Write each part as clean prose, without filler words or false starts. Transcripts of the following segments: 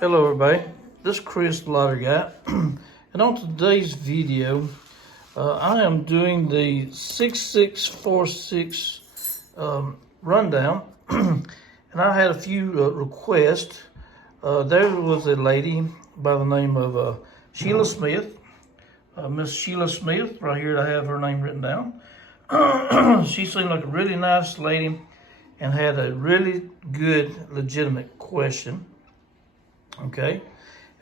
Hello everybody, this is Chris the Lottery Guy, and on today's video, I am doing the 6646 rundown, and I had a few requests. There was a lady by the name of Shelia Smith, Miss Shelia Smith, right here I have her name written down. She seemed like a really nice lady and had a really good, legitimate question. Okay,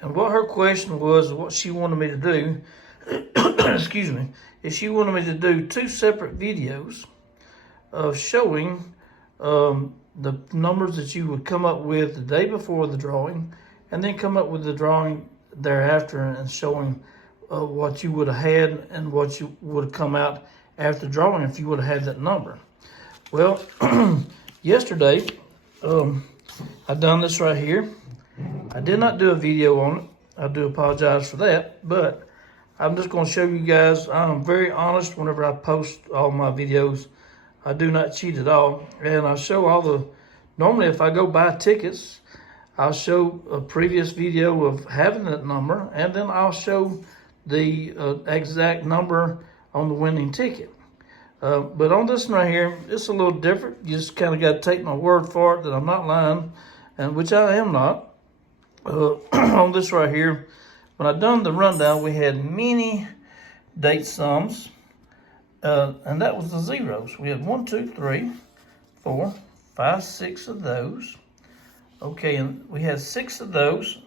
and what her question was, what she wanted me to do, excuse me, is she wanted me to do two separate videos of showing the numbers that you would come up with the day before the drawing, and then come up with the drawing thereafter and showing what you would have had and what you would have come out after the drawing if you would have had that number. Well, yesterday, I done this right here. I did not do a video on it. I do apologize for that, but I'm just going to show you guys. I'm very honest whenever I post all my videos. I do not cheat at all, and I show all the, normally if I go buy tickets, I'll show a previous video of having that number, and then I'll show the exact number on the winning ticket. But on this one right here, it's a little different. You just kind of got to take my word for it that I'm not lying, and which I am not. On this right here, when I done the rundown, we had many date sums, and that was the zeros. We had 1, 2, 3, 4, 5, 6 of those. Okay, and we had 6 of those,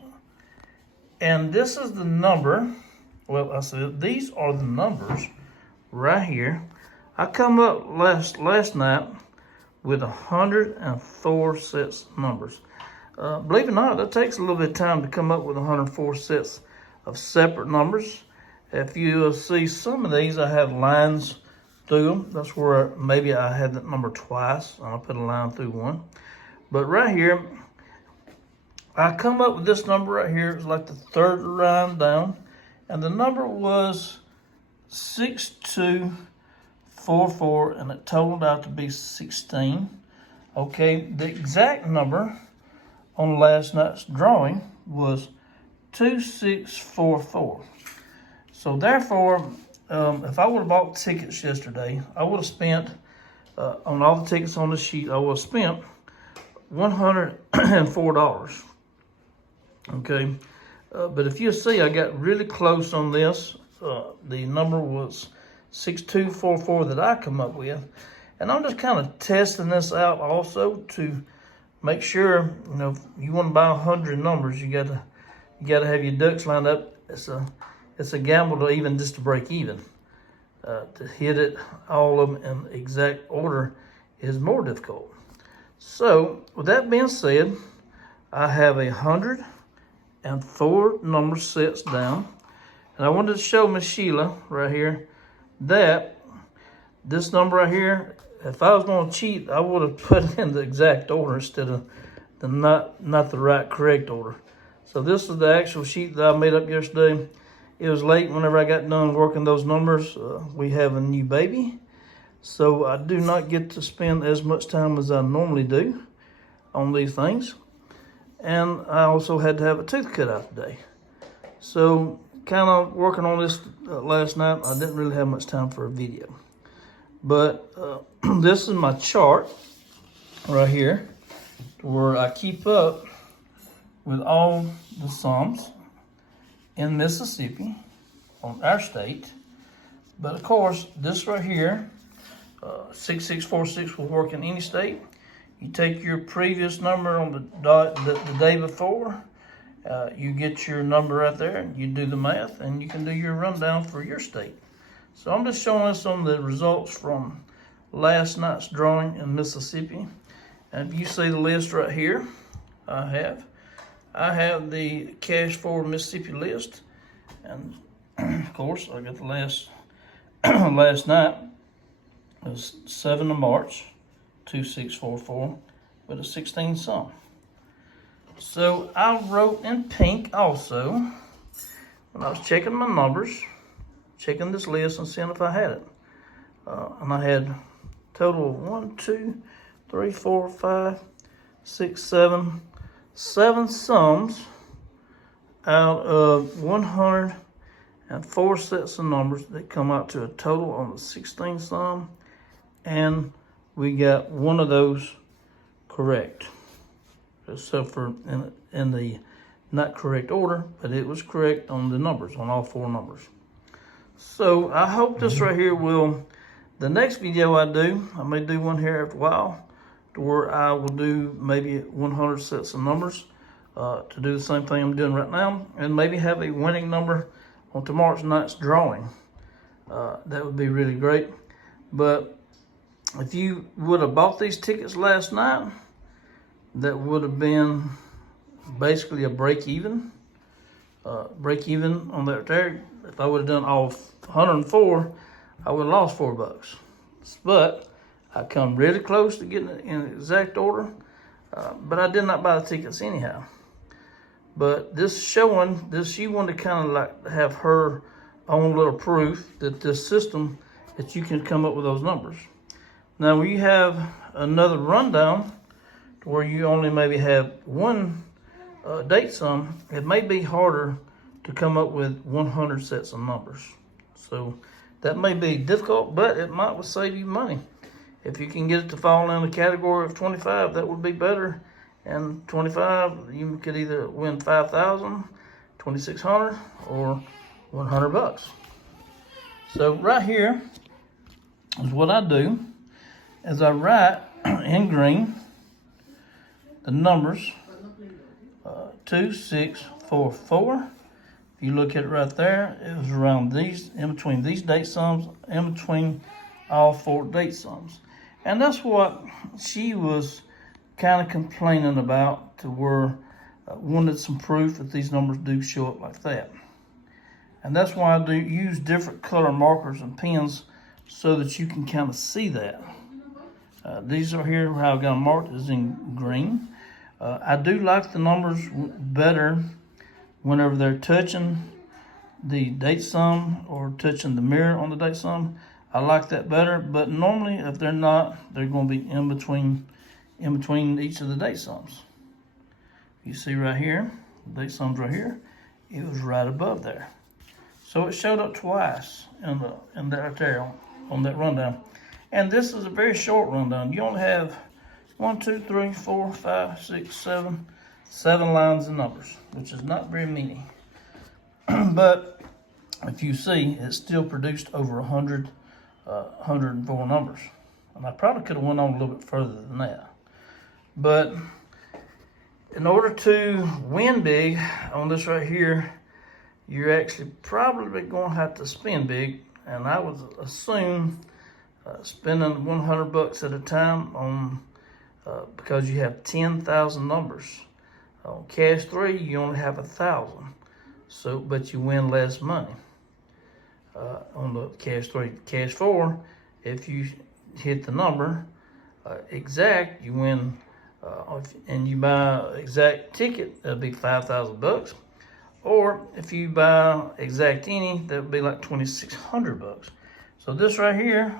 and this is the number. Well, I said these are the numbers right here. I come up last night with 104 sets of numbers. Believe it or not, that takes a little bit of time to come up with 104 sets of separate numbers. If you see some of these, I have lines through them. That's where maybe I had that number twice. I'll put a line through one. But right here, I come up with this number right here. It's like the third line down. And the number was 6244, and it totaled out to be 16. Okay, the exact number on last night's drawing was 2644. So therefore, if I would have bought tickets yesterday, I would have spent, on all the tickets on the sheet, I would have spent $104. Okay, but if you see, I got really close on this. The number was 6244 that I come up with. And I'm just kind of testing this out also to make sure, you know, if you want to buy 100 numbers, you gotta have your ducks lined up. It's a gamble to even just to break even. To hit it all of them in exact order is more difficult. So with that being said, I have 104 number sets down, and I wanted to show Miss Shelia right here that this number right here, if I was going to cheat, I would have put it in the exact order instead of the not the right correct order. So this is the actual sheet that I made up yesterday. It was late whenever I got done working those numbers. We have a new baby, so I do not get to spend as much time as I normally do on these things. And I also had to have a tooth cut out today. So kind of working on this last night, I didn't really have much time for a video. But this is my chart right here where I keep up with all the sums in Mississippi on our state. But of course, this right here, 6646 will work in any state. You take your previous number on the day before, you get your number right there, and you do the math, and you can do your rundown for your state. So I'm just showing us some of the results from last night's drawing in Mississippi. And if you see the list right here, I have the cash forward Mississippi list. And of course, I got the last night. It was 7 of March, 2644, with a 16 sum. So I wrote in pink also when I was checking my numbers, checking this list and seeing if I had it. And I had total of 1, 2, 3, 4, 5, 6, 7, 7 sums out of 104 sets of numbers that come out to a total on the 16 sum, and we got one of those correct, except for in the not correct order, but it was correct on the numbers, on all 4 numbers. So I hope this right here will, the next video I do, I may do one here after a while, to where I will do maybe 100 sets of numbers to do the same thing I'm doing right now, and maybe have a winning number on tomorrow night's drawing. That would be really great. But if you would have bought these tickets last night, that would have been basically a break even on that there. If I would have done all 104, I would have lost $4. But I come really close to getting it in exact order, but I did not buy the tickets anyhow. But this showing, she wanted to kind of like have her own little proof that this system, that you can come up with those numbers. Now we have another rundown where you only maybe have one date sum. It may be harder to come up with 100 sets of numbers. So that may be difficult, but it might save you money. If you can get it to fall in the category of 25, that would be better. And 25, you could either win 5,000, 2,600, or 100 bucks. So right here is what I do, is I write in green the numbers 2, 6, 4, 4. If you look at it right there, it was around these, in between these date sums, in between all 4 date sums. And that's what she was kind of complaining about, to where wanted some proof that these numbers do show up like that. And that's why I do use different color markers and pens, so that you can kind of see that. These are here, how I've got them marked is in green. I do like the numbers better whenever they're touching the date sum or touching the mirror on the date sum. I like that better, but normally if they're not, they're going to be in between each of the date sums. You see right here, the date sums right here, it was right above there. So it showed up twice in that there on that rundown. And this is a very short rundown. You only have 1, 2, 3, 4, 5, 6, 7 lines of numbers, which is not very many. But if you see, it still produced over 104 numbers. And I probably could have went on a little bit further than that. But in order to win big on this right here, you're actually probably going to have to spend big. And I would assume spending 100 bucks at a time on because you have 10,000 numbers. On Cash 3, you only have 1,000. So, but you win less money. On the Cash 3, Cash 4, if you hit the number exact, you win. And you buy exact ticket, that'll be 5,000 bucks. Or if you buy exact any, that would be like 2,600 bucks. So this right here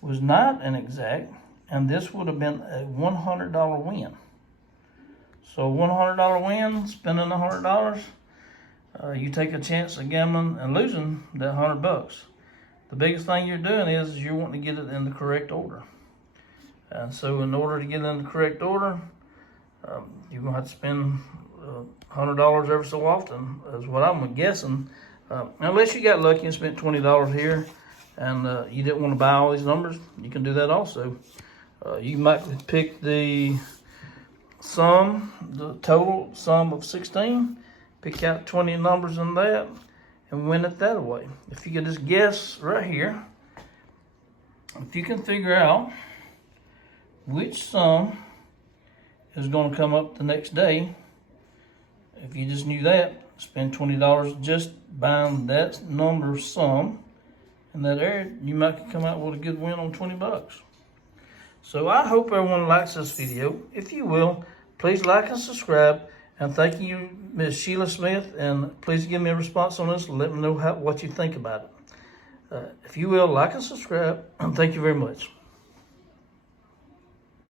was not an exact, and this would have been a $100 win. So $100 win, spending $100, you take a chance of gambling and losing that 100 bucks. The biggest thing you're doing is you're wanting to get it in the correct order. And so in order to get in the correct order, you're going to have to spend $100 every so often, is what I'm guessing. Unless you got lucky and spent $20 here, and you didn't want to buy all these numbers, you can do that also. You might pick the sum, the total sum of 16, pick out 20 numbers in that, and win it that way. If you could just guess right here, if you can figure out which sum is going to come up the next day, if you just knew that, spend $20 just buying that number sum in that area, you might come out with a good win on 20 bucks. So I hope everyone likes this video. If you will, please like and subscribe. And thank you, Ms. Shelia Smith. And please give me a response on this and let me know what you think about it. If you will, like and subscribe. And thank you very much.